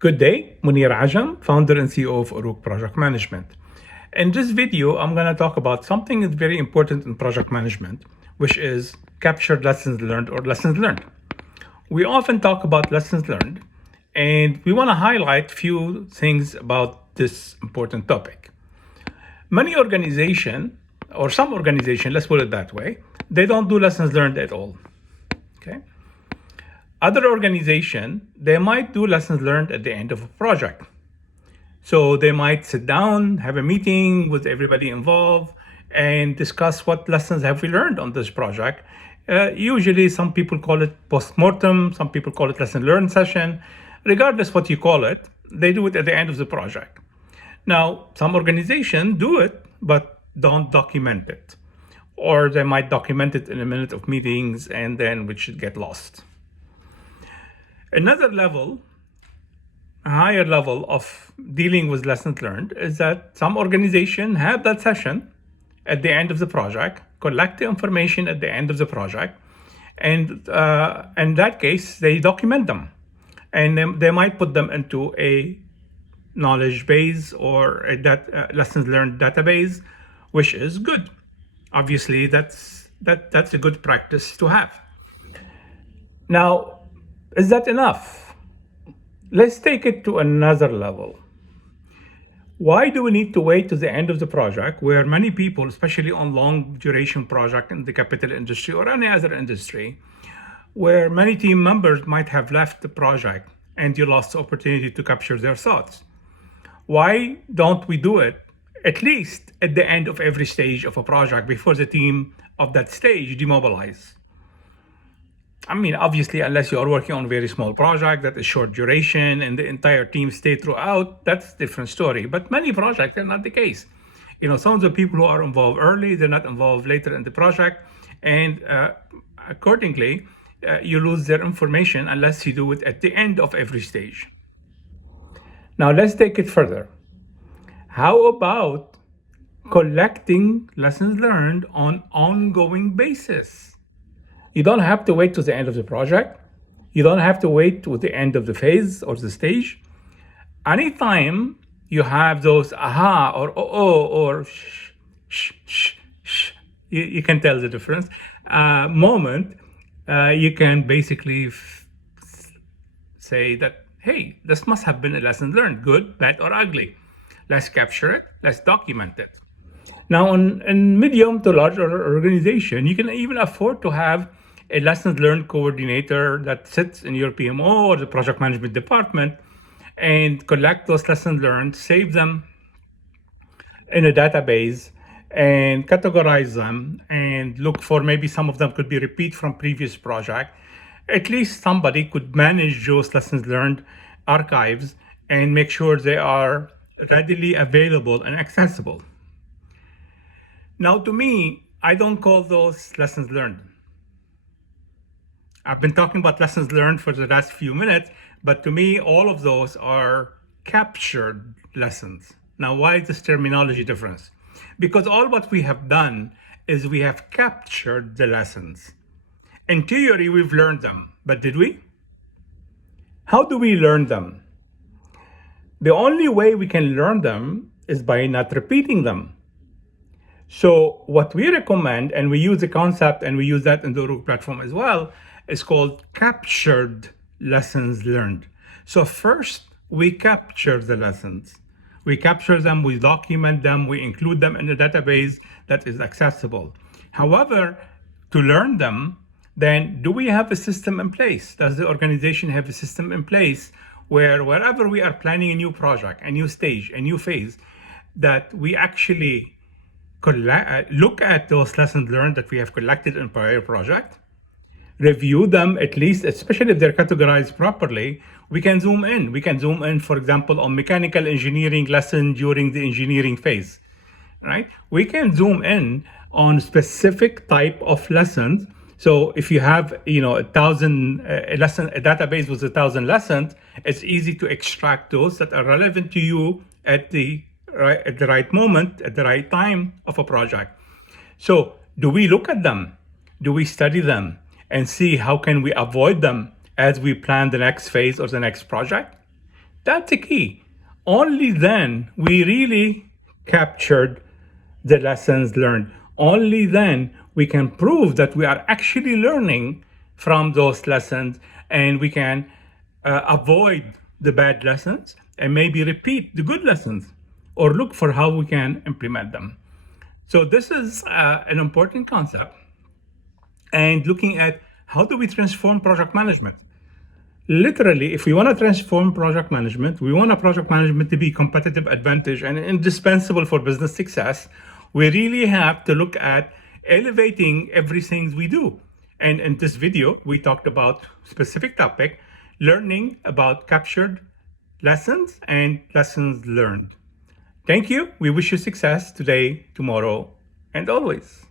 Good day, Munir Ajam, founder and CEO of Uruk Project Management. In this video, I'm going to talk about something that's very important in project management, which is captured lessons learned or lessons learned. We often talk about lessons learned, and we want to highlight few things about this important topic. Many organization, or some organization, let's put it that way, they don't do lessons learned at all. Okay. Other organization, they might do lessons learned at the end of a project. So they might sit down, have a meeting with everybody involved, and discuss what lessons have we learned on this project. Usually, some people call it post-mortem, some people call it lesson learned session. Regardless what you call it, they do it at the end of the project. Now, some organizations do it, but don't document it. Or they might document it in a minute of meetings and then which should get lost. Another level, a higher level of dealing with lessons learned is that some organizations have that session at the end of the project, collect the information at the end of the project, and in that case, they document them. And then they might put them into a knowledge base or a lessons learned database, which is good. Obviously, that's a good practice to have. Now, is that enough? Let's take it to another level. Why do we need to wait to the end of the project where many people, especially on long duration project in the capital industry or any other industry, where many team members might have left the project and you lost the opportunity to capture their thoughts? Why don't we do it at least at the end of every stage of a project before the team of that stage demobilize? I mean, obviously, unless you are working on a very small project that is short duration and the entire team stay throughout, that's a different story. But many projects are not the case. Some of the people who are involved early, they're not involved later in the project. And accordingly, you lose their information unless you do it at the end of every stage. Now, let's take it further. How about collecting lessons learned on ongoing basis? You don't have to wait to the end of the project. You don't have to wait to the end of the phase or the stage. Anytime you have those aha or oh or shh, you can tell the difference, moment, you can basically say that, hey, this must have been a lesson learned, good, bad, or ugly. Let's capture it, let's document it. Now, in medium to larger organization, you can even afford to have a lessons learned coordinator that sits in your PMO or the project management department and collect those lessons learned, save them in a database and categorize them and look for maybe some of them could be repeat from previous project. At least somebody could manage those lessons learned archives and make sure they are readily available and accessible. Now, to me, I don't call those lessons learned. I've been talking about lessons learned for the last few minutes, but to me, all of those are captured lessons. Now, why is this terminology difference? Because all what we have done is we have captured the lessons. In theory, we've learned them, but did we? How do we learn them? The only way we can learn them is by not repeating them. So what we recommend, and we use the concept and we use that in the Uruk platform as well, is called captured lessons learned. So first, we capture the lessons. We capture them, we document them, we include them in a database that is accessible. However, to learn them, then do we have a system in place? Does the organization have a system in place where wherever we are planning a new project, a new stage, a new phase, that we actually look at those lessons learned that we have collected in prior project, review them at least, especially if they're categorized properly. We can zoom in. We can zoom in, for example, on mechanical engineering lesson during the engineering phase, right? We can zoom in on specific type of lessons. So if you have, a database with 1,000 lessons, it's easy to extract those that are relevant to you at the right moment, at the right time of a project. So do we look at them? Do we study them and see how can we avoid them as we plan the next phase or the next project? That's the key. Only then we really captured the lessons learned. Only then we can prove that we are actually learning from those lessons, and we can avoid the bad lessons and maybe repeat the good lessons or look for how we can implement them. So, this is an important concept. And looking at how do we transform project management? Literally, if we want to transform project management, we want a project management to be competitive advantage and indispensable for business success. We really have to look at elevating everything we do. And in this video, we talked about specific topic, learning about captured lessons and lessons learned. Thank you. We wish you success today, tomorrow, and always.